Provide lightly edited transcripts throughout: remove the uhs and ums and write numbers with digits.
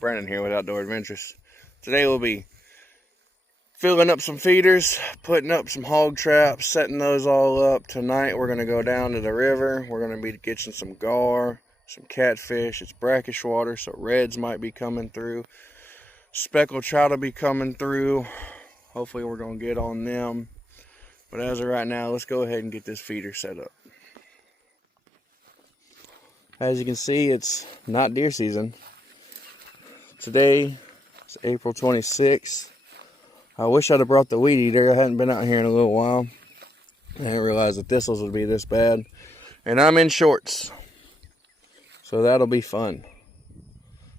Brennan here with Outdoor Adventures. Today we'll be filling up some feeders, putting up some hog traps, setting those all up. Tonight we're going to go down to the river. We're going to be catching some gar, some catfish. It's brackish water, so reds might be coming through. Speckled trout will be coming through. Hopefully we're going to get on them. But as of right now, let's go ahead and get this feeder set up. As you can see, it's not deer season. Today is April 26th. I wish I'd have brought the weed eater. I hadn't been out here in a little while. I didn't realize the thistles would be this bad. And I'm in shorts. So that'll be fun.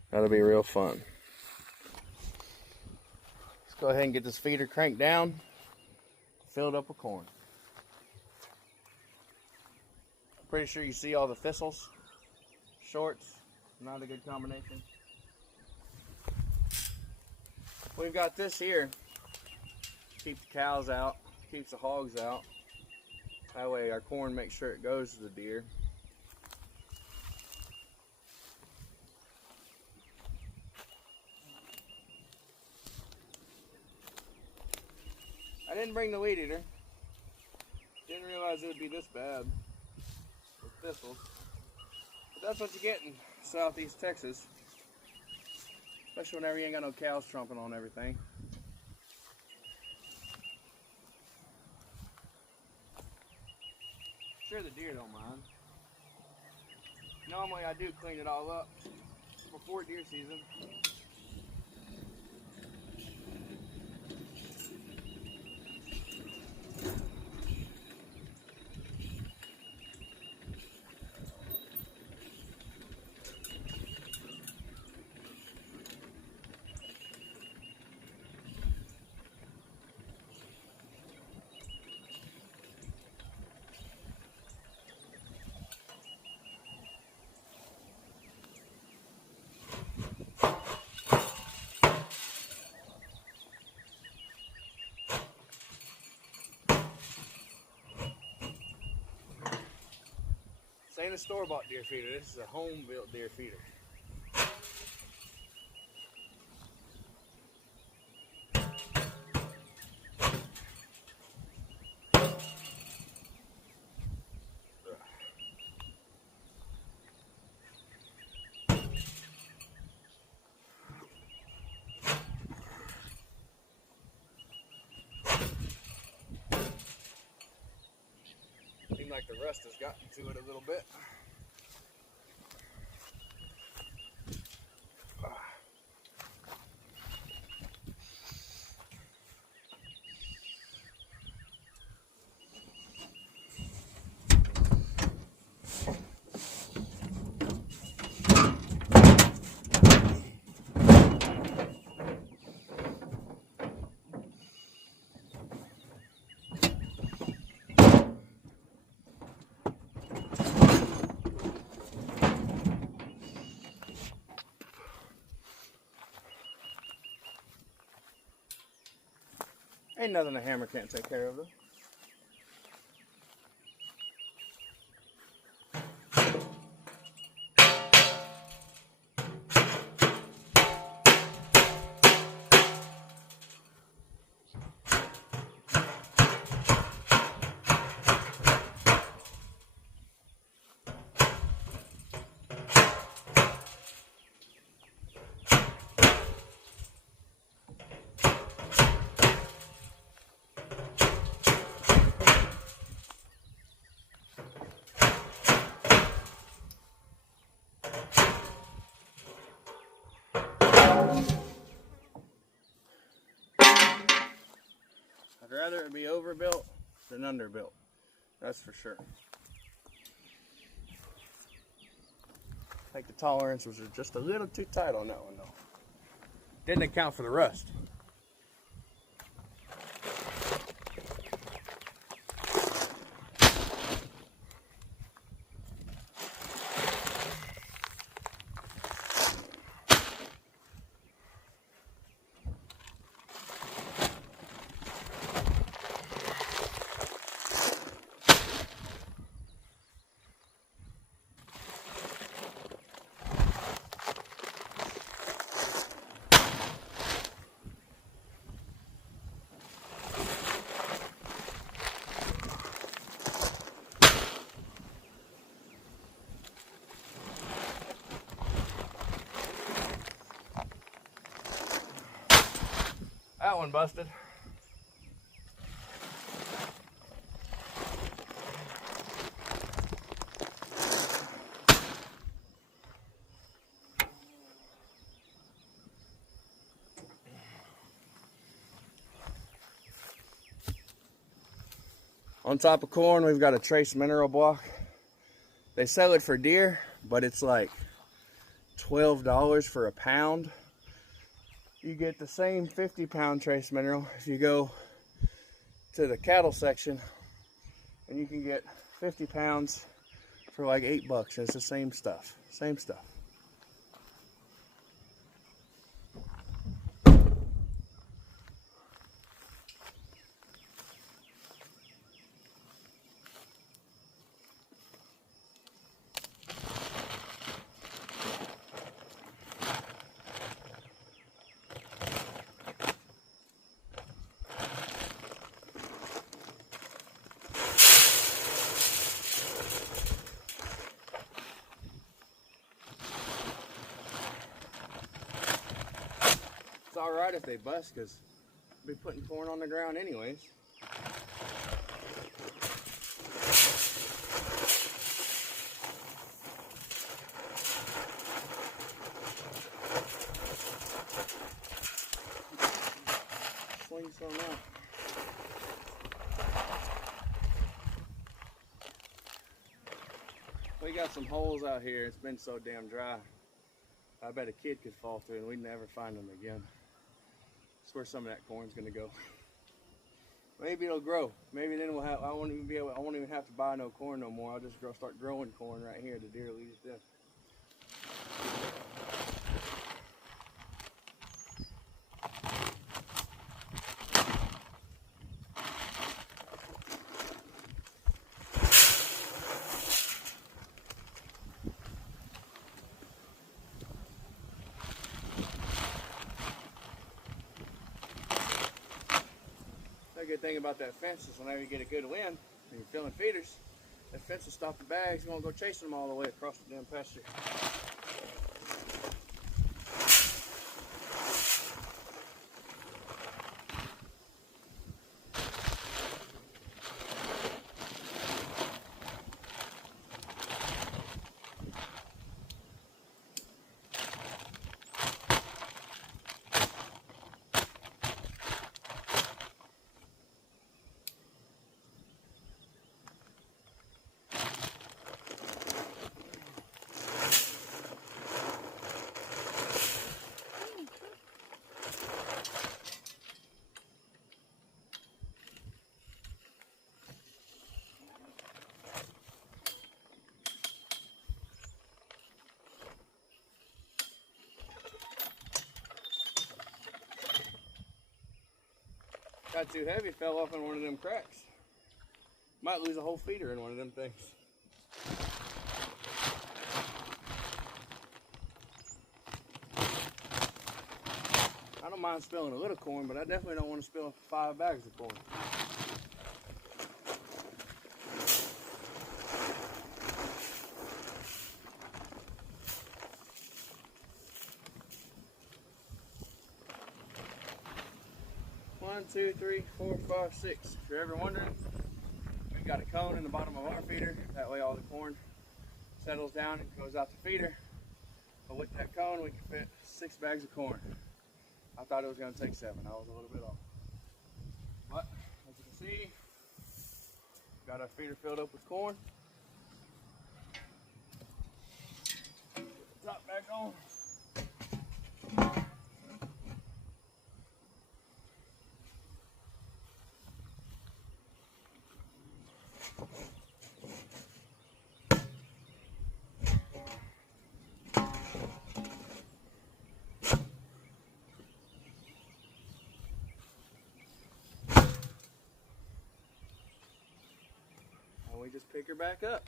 That'll be real fun. Let's go ahead and get this feeder cranked down. Filled up with corn. Pretty sure you see all the thistles. Shorts, not a good combination. We've got this here. Keep the cows out, keeps the hogs out. That way our corn makes sure it goes to the deer. I didn't bring the weed eater. Didn't realize it would be this bad with thistles. But that's what you get in southeast Texas. Especially whenever you ain't got no cows tromping on everything. Sure, the deer don't mind. Normally I do clean it all up before deer season. This ain't a store-bought deer feeder, this is a home-built deer feeder. Seems like the rust has gotten to it a little bit. Ain't nothing a hammer can't take care of though. I'd rather it be overbuilt than underbuilt. That's for sure. I think the tolerances are just a little too tight on that one though. Didn't account for the rust. That one busted. On top of corn, we've got a trace mineral block. They sell it for deer, but it's like $12 for a pound. You get the same 50-pound trace mineral if you go to the cattle section, and you can get 50 pounds for like $8. It's the same stuff, same stuff. It's all right if they bust, because we'll be putting corn on the ground anyways. Swing some out. We got some holes out here. It's been so damn dry. I bet a kid could fall through and we'd never find them again. That's where some of that corn's gonna go. Maybe it'll grow. Maybe then we'll have. I won't even have to buy no corn no more. I'll just start growing corn right here. The deer will eat it then. The good thing about that fence is whenever you get a good wind and you're filling feeders, that fence will stop the bags. You won't go chasing them all the way across the damn pasture. Got too heavy, fell off in one of them cracks. Might lose a whole feeder in one of them things. I don't mind spilling a little corn, but I definitely don't want to spill 5 bags of corn. One, two, three, 4, 5, 6. If you're ever wondering, we've got a cone in the bottom of our feeder. That way all the corn settles down and goes out the feeder. But with that cone, we can fit 6 bags of corn. I thought it was going to take 7. I was a little bit off. But as you can see, got our feeder filled up with corn. Put the top back on. We just pick her back up.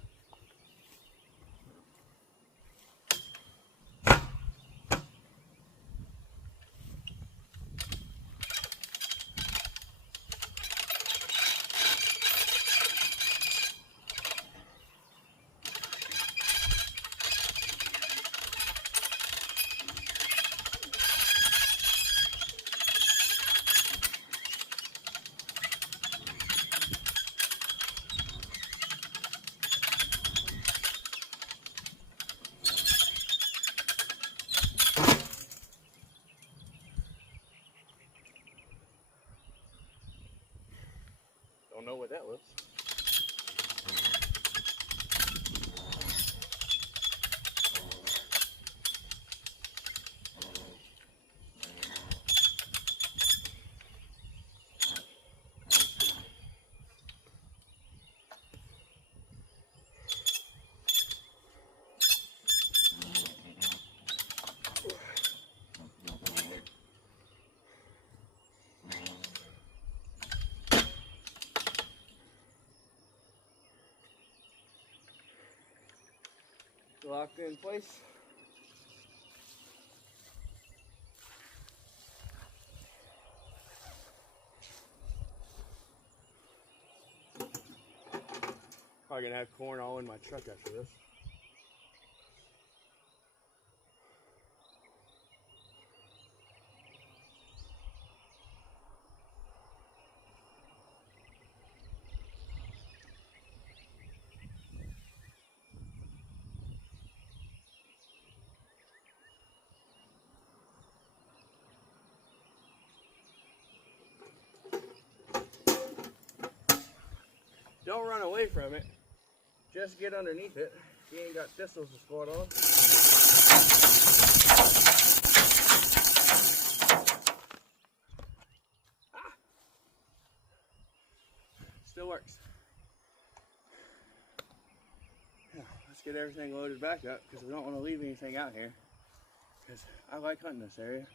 what that looks. Locked in place. Probably gonna have corn all in my truck after this. Don't run away from it. Just get underneath it. You ain't got thistles to squat on. Ah! Still works. Now, let's get everything loaded back up because we don't want to leave anything out here. Because I like hunting this area.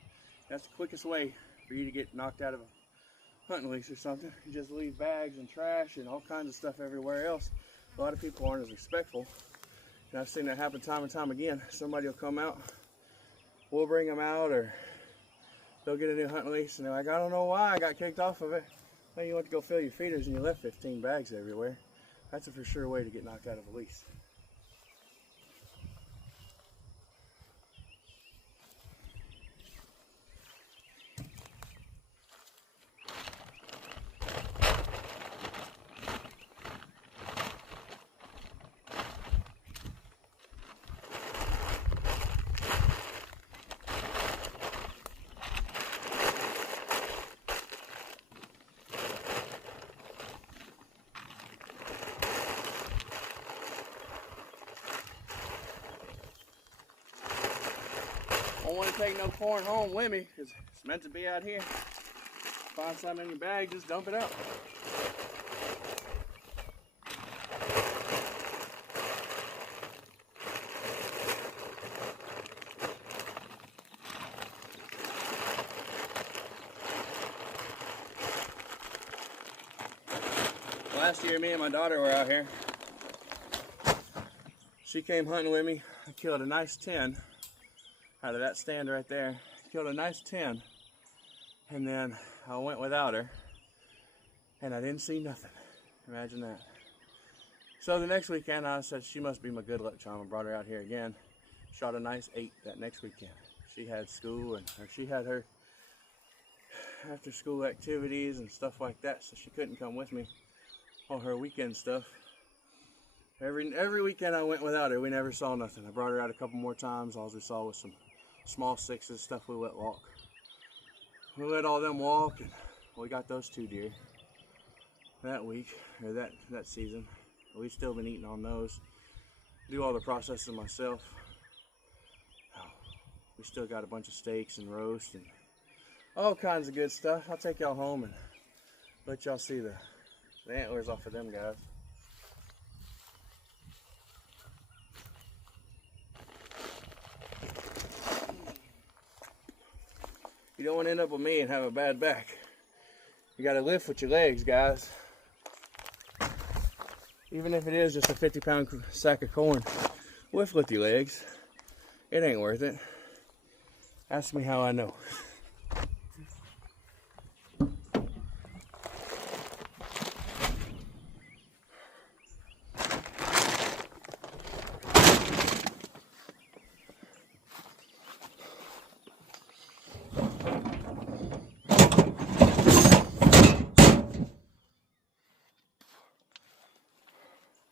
That's the quickest way for you to get knocked out of a hunting lease or something. You just leave bags and trash and all kinds of stuff everywhere else. A lot of people aren't as respectful, and I've seen that happen time and time again. Somebody will come out, we'll bring them out, or they'll get a new hunting lease and they're like, I don't know why I got kicked off of it. Well, you went to go fill your feeders and you left 15 bags everywhere. That's a for sure way to get knocked out of a lease. Don't want to take no corn home with me because it's meant to be out here. Find something in your bag, just dump it out. Last year, me and my daughter were out here. She came hunting with me. I killed a nice 10 out of that stand right there. Killed a nice 10, and then I went without her, and I didn't see nothing. Imagine that. So the next weekend, I said she must be my good luck charm. I brought her out here again. Shot a nice 8 that next weekend. She had school, or she had her after school activities and stuff like that, so she couldn't come with me on her weekend stuff. Every weekend I went without her, we never saw nothing. I brought her out a couple more times. All we saw was some small 6s, stuff we let walk. We let all them walk, and we got those 2 deer that week, or that season. We've still been eating on those. Do all the processing myself. We still got a bunch of steaks and roast and all kinds of good stuff. I'll take y'all home and let y'all see the antlers off of them guys. You don't want to end up with me and have a bad back. You got to lift with your legs, guys. Even if it is just a 50-pound sack of corn, lift with your legs. It ain't worth it. Ask me how I know.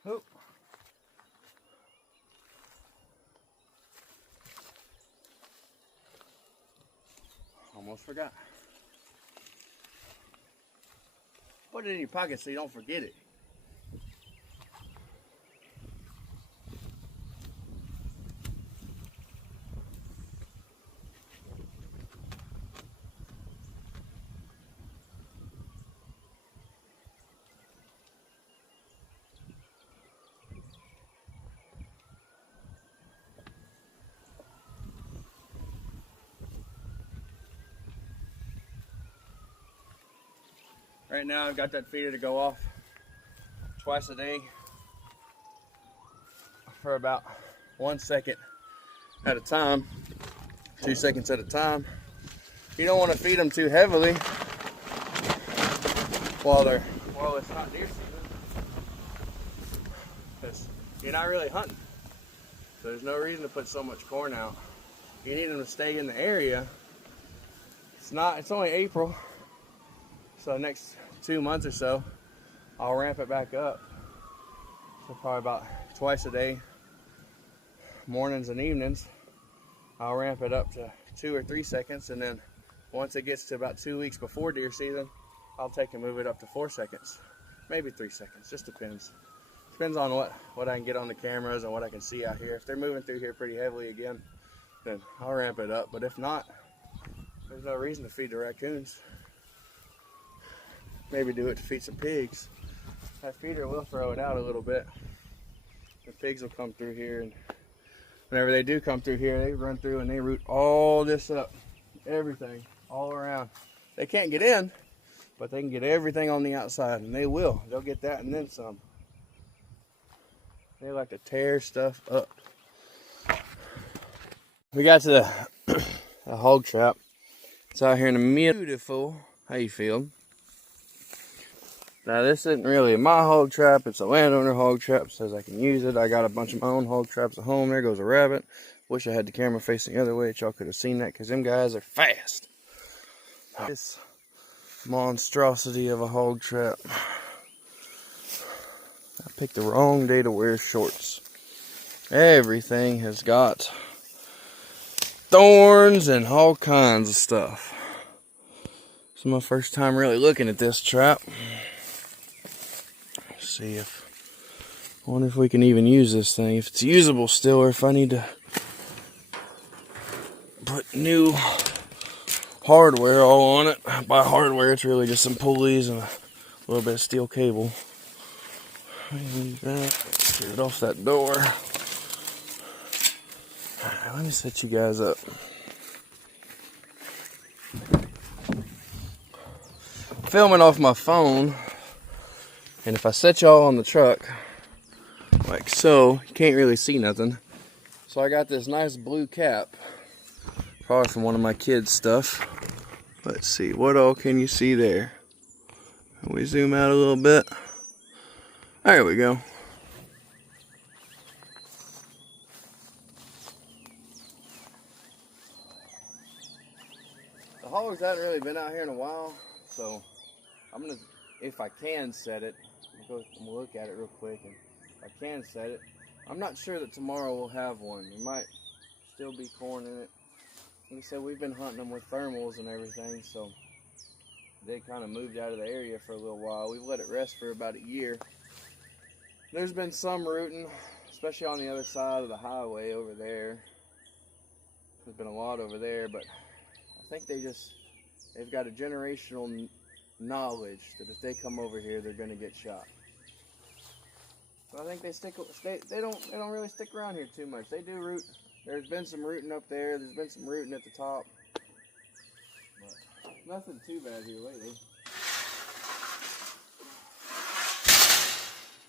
Oh. Almost forgot. Put it in your pocket so you don't forget it. Right now I've got that feeder to go off twice a day for about 1 second at a time, 2 seconds at a time. You don't want to feed them too heavily while it's not deer season, because you're not really hunting. So there's no reason to put so much corn out. You need them to stay in the area. It's only April. So next 2 months or so, I'll ramp it back up. So probably about twice a day, mornings and evenings. I'll ramp it up to 2 or 3 seconds, and then once it gets to about 2 weeks before deer season, I'll take and move it up to 4 seconds, maybe 3 seconds. Just depends. Depends on what I can get on the cameras and what I can see out here. If they're moving through here pretty heavily again, then I'll ramp it up. But if not, there's no reason to feed the raccoons. Maybe do it to feed some pigs. That feeder will throw it out a little bit. The pigs will come through here, and whenever they do come through here, they run through and they root all this up. Everything, all around. They can't get in, but they can get everything on the outside, and they will. They'll get that and then some. They like to tear stuff up. We got to the hog trap. It's out here in the middle. Beautiful hayfield. Now this isn't really my hog trap, it's a landowner hog trap. Says I can use it. I got a bunch of my own hog traps at home. There goes a rabbit. Wish I had the camera facing the other way, y'all could have seen that, because them guys are fast. This monstrosity of a hog trap. I picked the wrong day to wear shorts. Everything has got thorns and all kinds of stuff. This is my first time really looking at this trap. See if, I wonder if we can even use this thing, if it's usable still, or if I need to put new hardware all on it. By hardware, it's really just some pulleys and a little bit of steel cable. Use that, get it off that door. Alright, let me set you guys up. Filming off my phone. And if I set y'all on the truck, like so, you can't really see nothing. So I got this nice blue cap, probably from one of my kids' stuff. Let's see, what all can you see there? Can we zoom out a little bit? There we go. The hogs haven't really been out here in a while, so I'm gonna, if I can set it, I'm gonna look at it real quick, and if I can set it, I'm not sure that tomorrow we'll have one. There might still be corn in it. Like I said, we've been hunting them with thermals and everything, so they kind of moved out of the area for a little while. We've let it rest for about a year. There's been some rooting, especially on the other side of the highway over there. There's been a lot over there, but I think they've got a generational knowledge that if they come over here, they're going to get shot. So I think they don't really stick around here too much. They do root. There's been some rooting up there. There's been some rooting at the top. But nothing too bad here lately.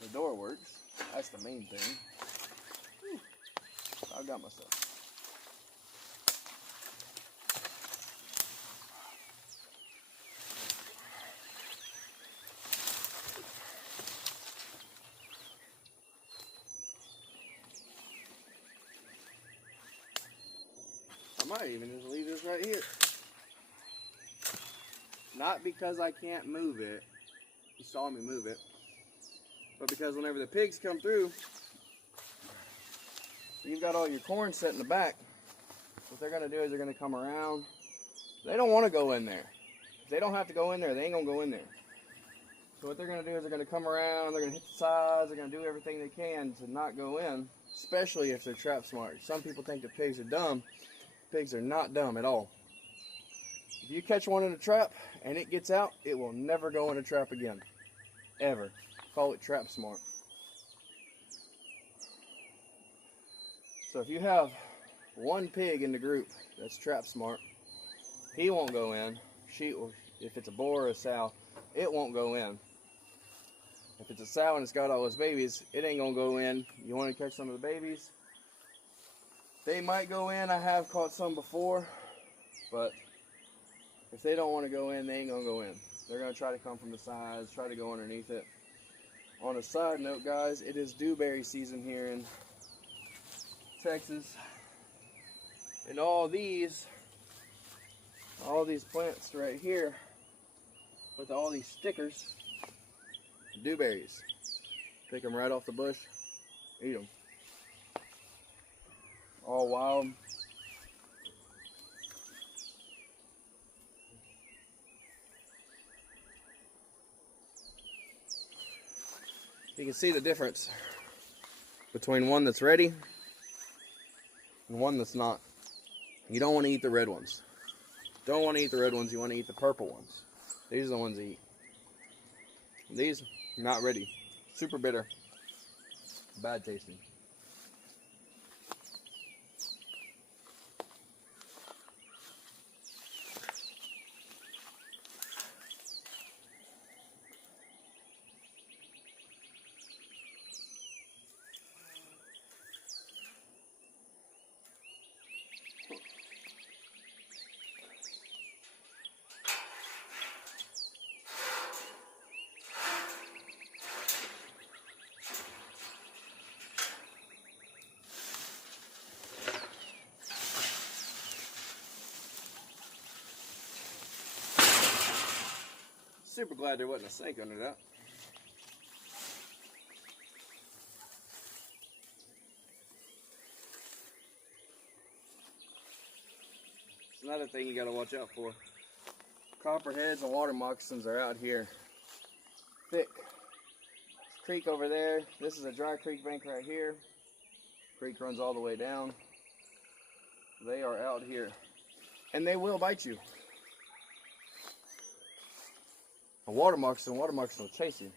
The door works. That's the main thing. Whew. I got myself. I might even just leave this right here. Not because I can't move it. You saw me move it. But because whenever the pigs come through, you've got all your corn set in the back. What they're going to do is they're going to come around. They don't want to go in there. If they don't have to go in there, they ain't going to go in there. So what they're going to do is they're going to come around, they're going to hit the sides, they're going to do everything they can to not go in, especially if they're trap smart. Some people think that pigs are dumb. Pigs are not dumb at all. If you catch one in a trap and it gets out, it will never go in a trap again. Ever. Call it trap smart. So if you have one pig in the group that's trap smart, he won't go in. She, or if it's a boar or a sow, it won't go in. If it's a sow and it's got all its babies, it ain't gonna go in. You want to catch some of the babies? They might go in. I have caught some before, but if they don't want to go in, they ain't gonna go in. They're gonna try to come from the sides, try to go underneath it. On a side note, guys, it is dewberry season here in Texas, and all these plants right here with all these stickers, dewberries. Pick them right off the bush, eat them. All wild. You can see the difference between one that's ready and one that's not. You don't want to eat the red ones. Don't want to eat the red ones, you want to eat the purple ones. These are the ones to eat. These, not ready. Super bitter. Bad tasting. Super glad there wasn't a snake under that. It's another thing you got to watch out for. Copperheads and water moccasins are out here thick. Creek over there. This is a dry creek bank right here. Creek runs all the way down. They are out here, and they will bite you. A water moccasin will chase you.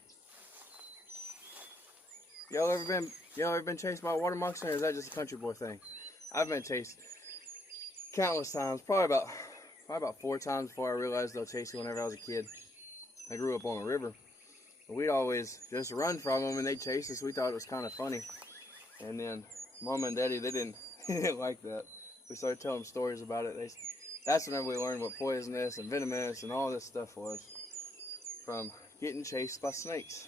Y'all ever been chased by a water moccasin, or is that just a country boy thing? I've been chased countless times, probably about 4 times before I realized they'll chase you whenever I was a kid. I grew up on a river. We'd always just run from them and they'd chase us. We thought it was kind of funny. And then Mama and Daddy, they didn't like that. We started telling them stories about it. That's whenever we learned what poisonous and venomous and all this stuff was, from getting chased by snakes.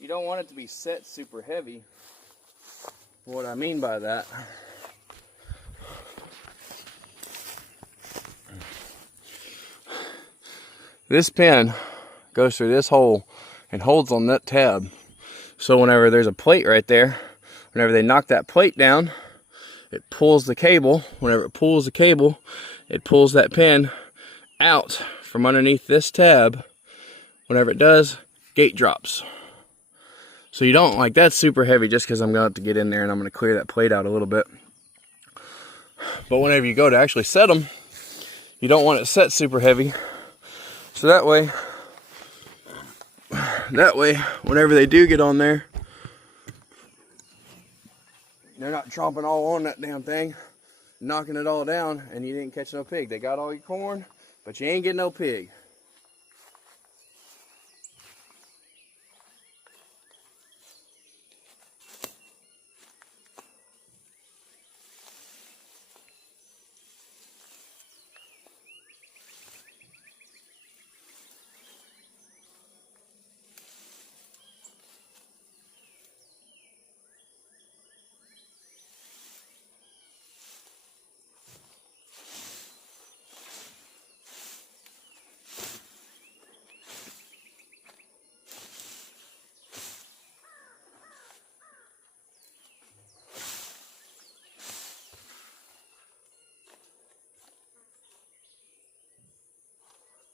You don't want it to be set super heavy. What I mean by that, this pin goes through this hole and holds on that tab. So whenever there's a plate right there, whenever they knock that plate down, it pulls the cable. Whenever it pulls the cable, it pulls that pin out from underneath this tab. Whenever it does, gate drops. So you don't, like, that's super heavy just because I'm going to have to get in there and I'm going to clear that plate out a little bit. But whenever you go to actually set them, you don't want it set super heavy. So that way, whenever they do get on there, they're not tromping all on that damn thing, knocking it all down, and you didn't catch no pig. They got all your corn, but you ain't getting no pig.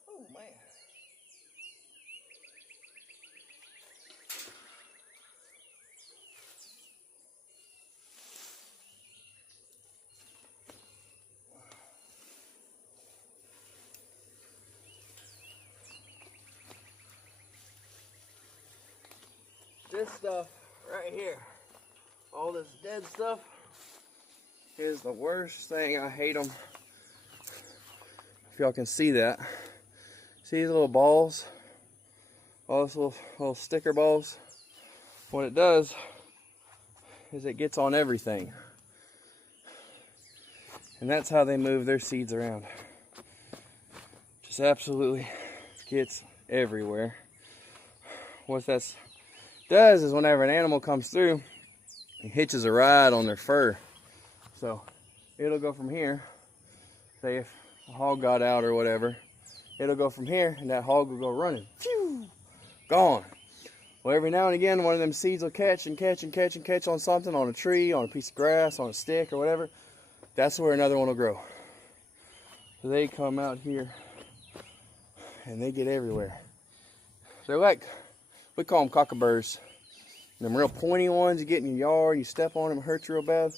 Oh man. This stuff right here, all this dead stuff, is the worst thing. I hate them. If y'all can see that. See these little balls? All those little sticker balls? What it does is it gets on everything. And that's how they move their seeds around. Just absolutely gets everywhere. What that does is whenever an animal comes through, it hitches a ride on their fur. So it'll go from here, say if a hog got out or whatever, it'll go from here and that hog will go running. Phew! Gone. Well, every now and again, one of them seeds will catch and catch and catch and catch on something, on a tree, on a piece of grass, on a stick or whatever. That's where another one will grow. So they come out here and they get everywhere. They're like, we call them cockaburs. Them real pointy ones you get in your yard, you step on them, it hurts real bad.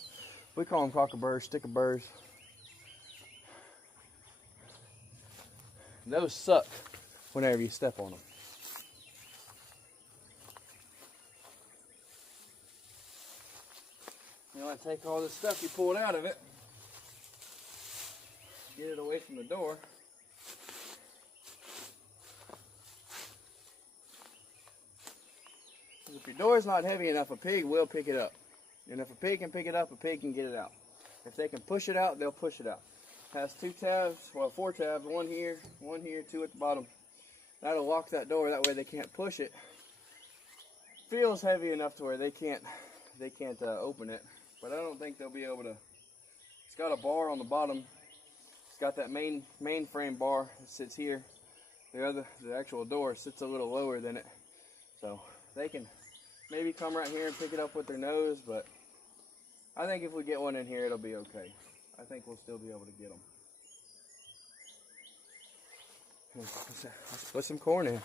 We call them cockaburs, stickaburs. Those suck whenever you step on them. You want to take all this stuff you pulled out of it, get it away from the door. If your door's not heavy enough, a pig will pick it up. And if a pig can pick it up, a pig can get it out. If they can push it out, they'll push it out. It has 2 tabs, well 4 tabs, one here, 2 at the bottom. That'll lock that door, that way they can't push it. Feels heavy enough to where they can't open it, but I don't think they'll be able to. It's got a bar on the bottom. It's got that main frame bar that sits here. The actual door sits a little lower than it, so they can maybe come right here and pick it up with their nose, but I think if we get one in here, it'll be okay. I think we'll still be able to get them. Let's put some corn in.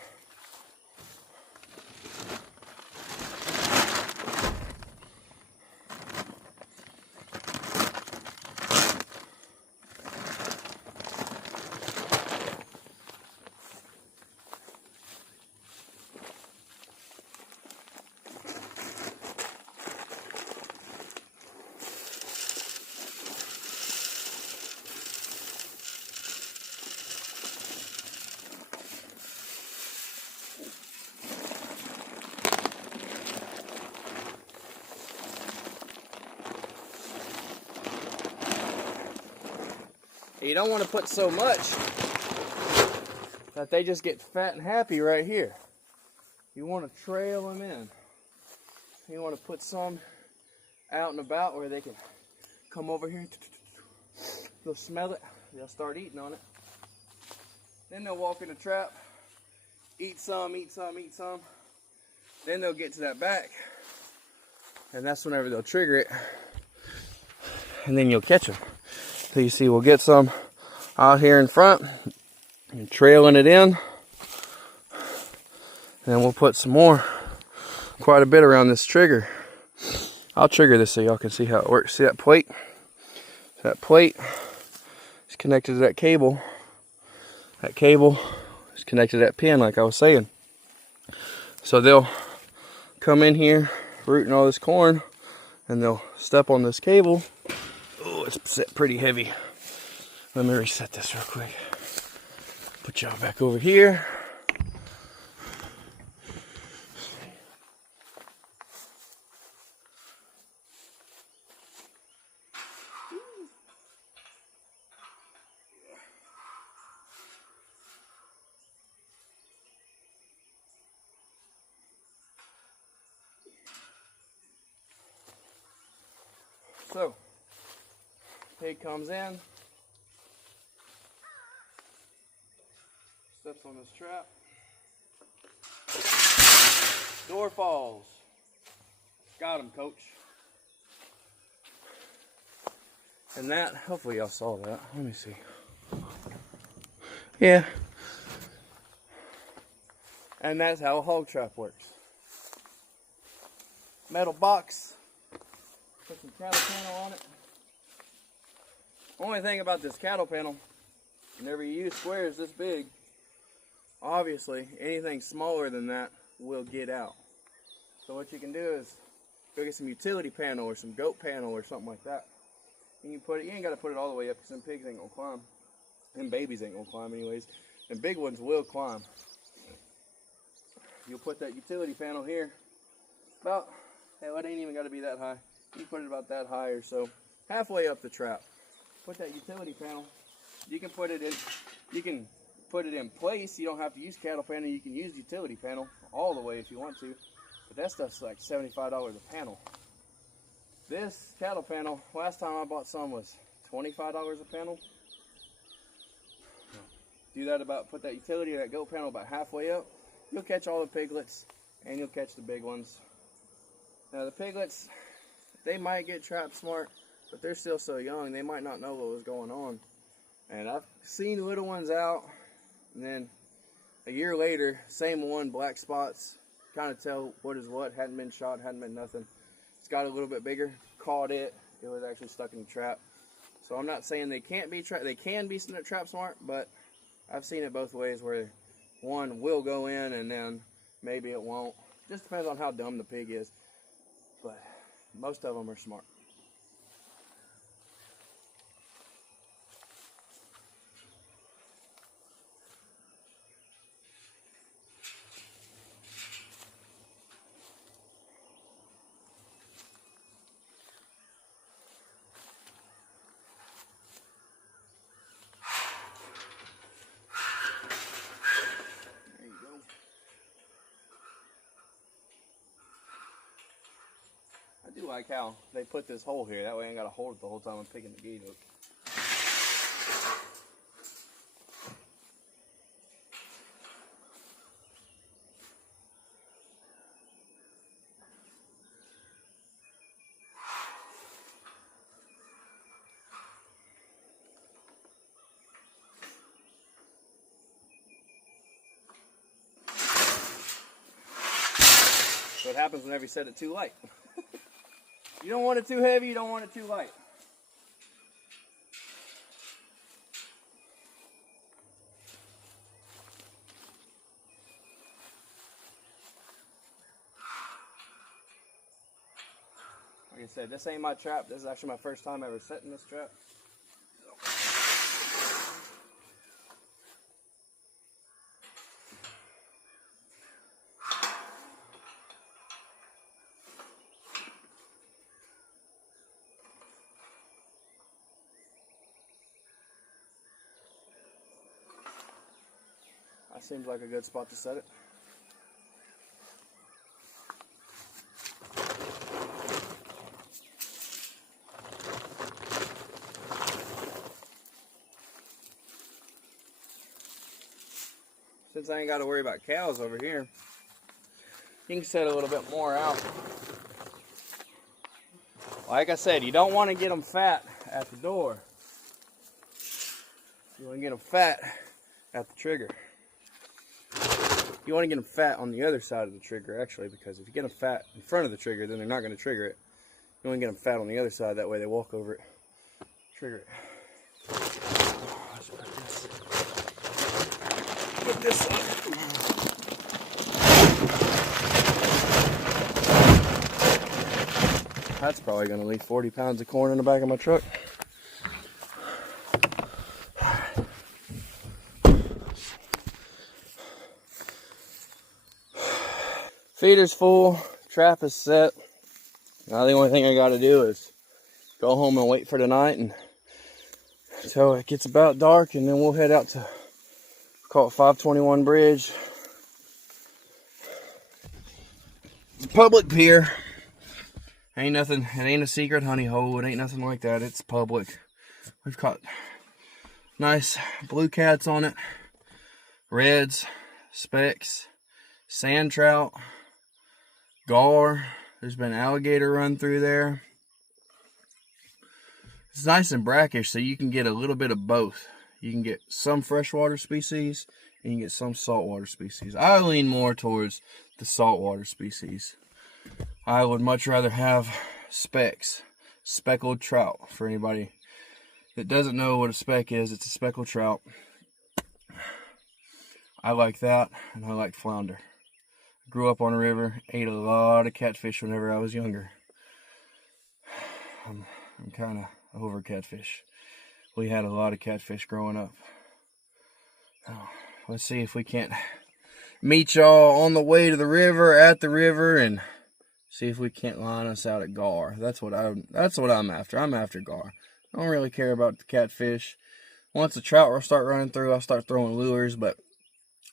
You don't want to put so much that they just get fat and happy right here. You want to trail them in. You want to put some out and about where they can come over here. They'll smell it. They'll start eating on it. Then they'll walk in the trap, eat some, eat some, eat some. Then they'll get to that back, and that's whenever they'll trigger it. And then you'll catch them. So you see, we'll get some out here in front and trailing it in. And we'll put some more, quite a bit around this trigger. I'll trigger this so y'all can see how it works. See that plate? That plate is connected to that cable. That cable is connected to that pin, like I was saying. So they'll come in here, rooting all this corn, and they'll step on this cable. Oh, it's set pretty heavy. Let me reset this real quick. Put y'all back over here. So, pig comes in, steps on this trap, door falls. Got him, coach. And that, hopefully y'all saw that. Let me see. Yeah. And that's how a hog trap works. Metal box. Put some cattle panel on it. Only thing about this cattle panel, whenever you use squares this big, obviously anything smaller than that will get out. So what you can do is go get some utility panel or some goat panel or something like that. And you put it, you ain't got to put it all the way up because them pigs ain't gonna climb. Them babies ain't gonna climb anyways. And big ones will climb. You'll put that utility panel here about, hell, it ain't even got to be that high. You put it about that high or so, halfway up the trap. Put that utility panel. You can put it in place. You don't have to use cattle panel. You can use utility panel all the way if you want to. But that stuff's like $75 a panel. This cattle panel, last time I bought some was $25 a panel. Do that about, put that utility or that goat panel about halfway up. You'll catch all the piglets and you'll catch the big ones. Now the piglets, they might get trap smart, but they're still so young, they might not know what was going on. And I've seen little ones out, and then a year later, same one, black spots, kind of tell what is what, hadn't been shot, hadn't been nothing. It's got a little bit bigger, caught it, it was actually stuck in the trap. So I'm not saying they can't be they can be trap smart, but I've seen it both ways where one will go in and then maybe it won't. Just depends on how dumb the pig is. But most of them are smart. There you go. I do like how they put this hole here. That way I ain't got to hold it the whole time I'm picking the gate hook. So what happens whenever you set it too light. You don't want it too heavy, you don't want it too light. Like I said, this ain't my trap. This is actually my first time ever setting this trap. That seems like a good spot to set it. Since I ain't got to worry about cows over here, you can set a little bit more out. Like I said, you don't want to get them fat at the door. You want to get them fat at the trigger. You want to get them fat on the other side of the trigger, actually, because if you get them fat in front of the trigger, then they're not going to trigger it. You want to get them fat on the other side, that way they walk over it Trigger it. Let's put this on. That's probably going to leave 40 pounds of corn in the back of my truck. Feeder's full, trap is set. Now the only thing I got to do is go home and wait for the night and until it gets about dark, and then we'll head out to, call it 521 Bridge. It's a public pier. Ain't nothing, it ain't a secret honey hole, it ain't nothing like that, it's public. We've caught nice blue cats on it, reds, specks, sand trout, gar. There's been alligator run through there. It's nice and brackish, so you can get a little bit of both. You can get some freshwater species and you can get some saltwater species. I lean more towards the saltwater species. I would much rather have specks, speckled trout. For anybody that doesn't know what a speck is, it's a speckled trout. I like that, and I like flounder. Grew up on a river, ate a lot of catfish whenever I was younger. I'm kind of over catfish. We had a lot of catfish growing up. Now, let's see if we can't meet y'all on the way to the river, at the river, and see if we can't line us out at gar. That's what I'm after. I'm after gar. I don't really care about the catfish. Once the trout will start running through, I'll start throwing lures, but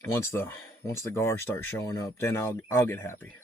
once the gar starts showing up, then I'll get happy.